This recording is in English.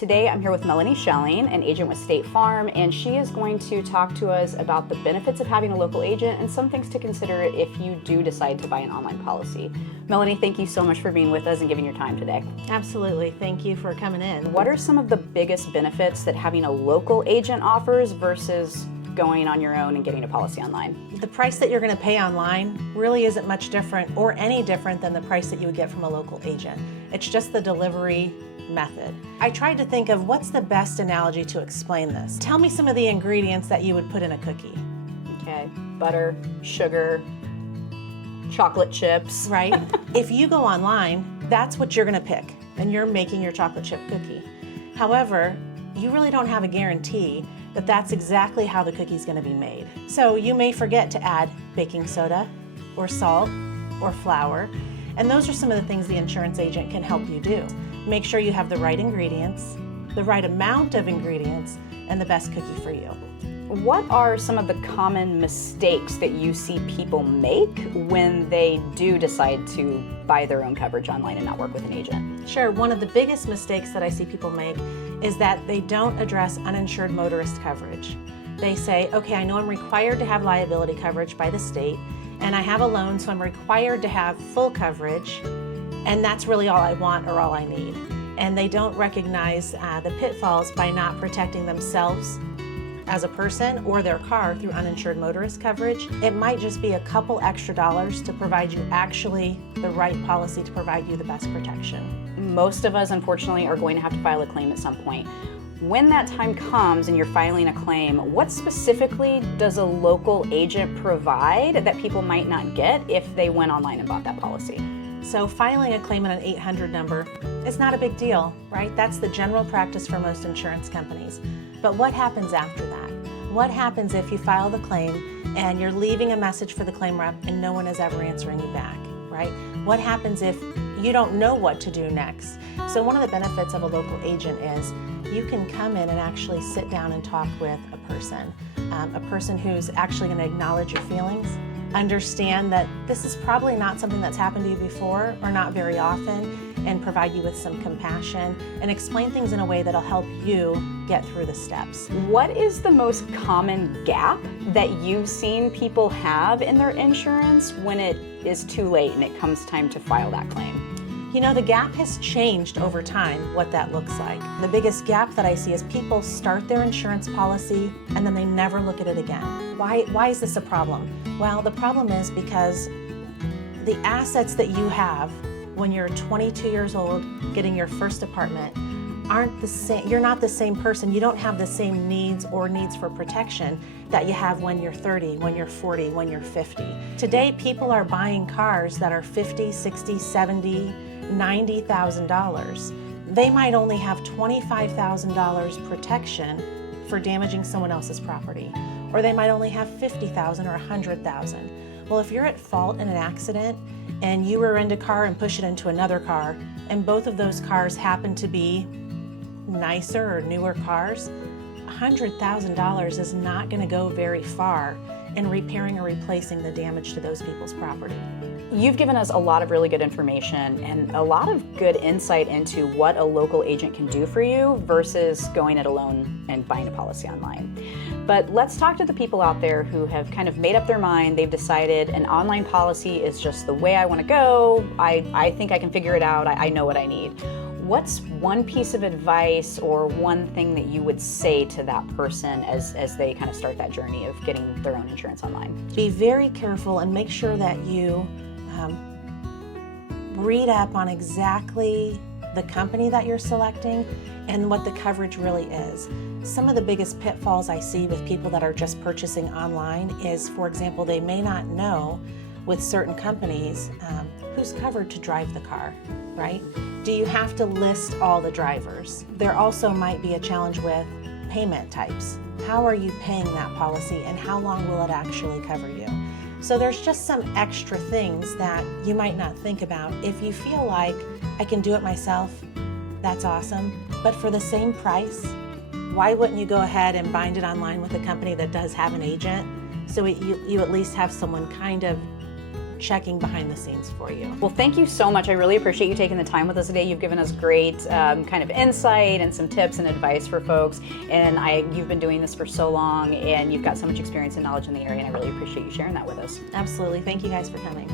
Today I'm here with Melanie Schelling, an agent with State Farm, and she is going to talk to us about the benefits of having a local agent and some things to consider if you do decide to buy an online policy. Melanie, thank you so much for being with us and giving your time today. Absolutely. Thank you for coming in. What are some of the biggest benefits that having a local agent offers versus going on your own and getting a policy online? The price that you're going to pay online really isn't much different or any different than the price that you would get from a local agent. It's just the delivery method. I tried to think of what's the best analogy to explain this. Tell me some of the ingredients that you would put in a cookie. Okay, butter, sugar, chocolate chips. Right? If you go online, that's what you're going to pick, and you're making your chocolate chip cookie. However, you really don't have a guarantee that that's exactly how the cookie's going to be made. So you may forget to add baking soda or salt or flour, and those are some of the things the insurance agent can help you do. Make sure you have the right ingredients, the right amount of ingredients, and the best cookie for you. What are some of the common mistakes that you see people make when they do decide to buy their own coverage online and not work with an agent? Sure, one of the biggest mistakes that I see people make is that they don't address uninsured motorist coverage. They say, okay, I know I'm required to have liability coverage by the state, and I have a loan, so I'm required to have full coverage, and that's really all I want or all I need. And they don't recognize the pitfalls by not protecting themselves as a person or their car through uninsured motorist coverage. It might just be a couple extra dollars to provide you actually the right policy to provide you the best protection. Most of us, unfortunately, are going to have to file a claim at some point. When that time comes and you're filing a claim, what specifically does a local agent provide that people might not get if they went online and bought that policy? So filing a claim on an 800 number is not a big deal, right? That's the general practice for most insurance companies. But what happens after that? What happens if you file the claim and you're leaving a message for the claim rep and no one is ever answering you back, right? What happens if you don't know what to do next? So one of the benefits of a local agent is you can come in and actually sit down and talk with a person who's actually going to acknowledge your feelings, understand that this is probably not something that's happened to you before or not very often, and provide you with some compassion and explain things in a way that'll help you get through the steps. What is the most common gap that you've seen people have in their insurance when it is too late and it comes time to file that claim? You know, the gap has changed over time, what that looks like. The biggest gap that I see is people start their insurance policy and then they never look at it again. Why is this a problem? Well, the problem is because the assets that you have when you're 22 years old getting your first apartment aren't the same. You're not the same person. You don't have the same needs or needs for protection that you have when you're 30, when you're 40, when you're 50. Today, people are buying cars that are $50, $60, $70, $90,000. They might only have $25,000 protection for damaging someone else's property, or they might only have $50,000 or $100,000. Well, if you're at fault in an accident and you rear-end a car and push it into another car, and both of those cars happen to be nicer or newer cars, $100,000 is not going to go very far in repairing or replacing the damage to those people's property. You've given us a lot of really good information and a lot of good insight into what a local agent can do for you versus going it alone and buying a policy online. But let's talk to the people out there who have kind of made up their mind. They've decided an online policy is just the way I want to go. I think I can figure it out. I know what I need. What's one piece of advice or one thing that you would say to that person as they kind of start that journey of getting their own insurance online? Be very careful and make sure that you read up on exactly the company that you're selecting and what the coverage really is. Some of the biggest pitfalls I see with people that are just purchasing online is, for example, they may not know with certain companies who's covered to drive the car, right? Do you have to list all the drivers? There also might be a challenge with payment types. How are you paying that policy and how long will it actually cover you? So there's just some extra things that you might not think about. If you feel like I can do it myself, that's awesome. But for the same price, why wouldn't you go ahead and bind it online with a company that does have an agent so you at least have someone kind of checking behind the scenes for you. Well, thank you so much. I really appreciate you taking the time with us today. You've given us great kind of insight and some tips and advice for folks. And you've been doing this for so long, and you've got so much experience and knowledge in the area, and I really appreciate you sharing that with us. Absolutely. Thank you guys for coming.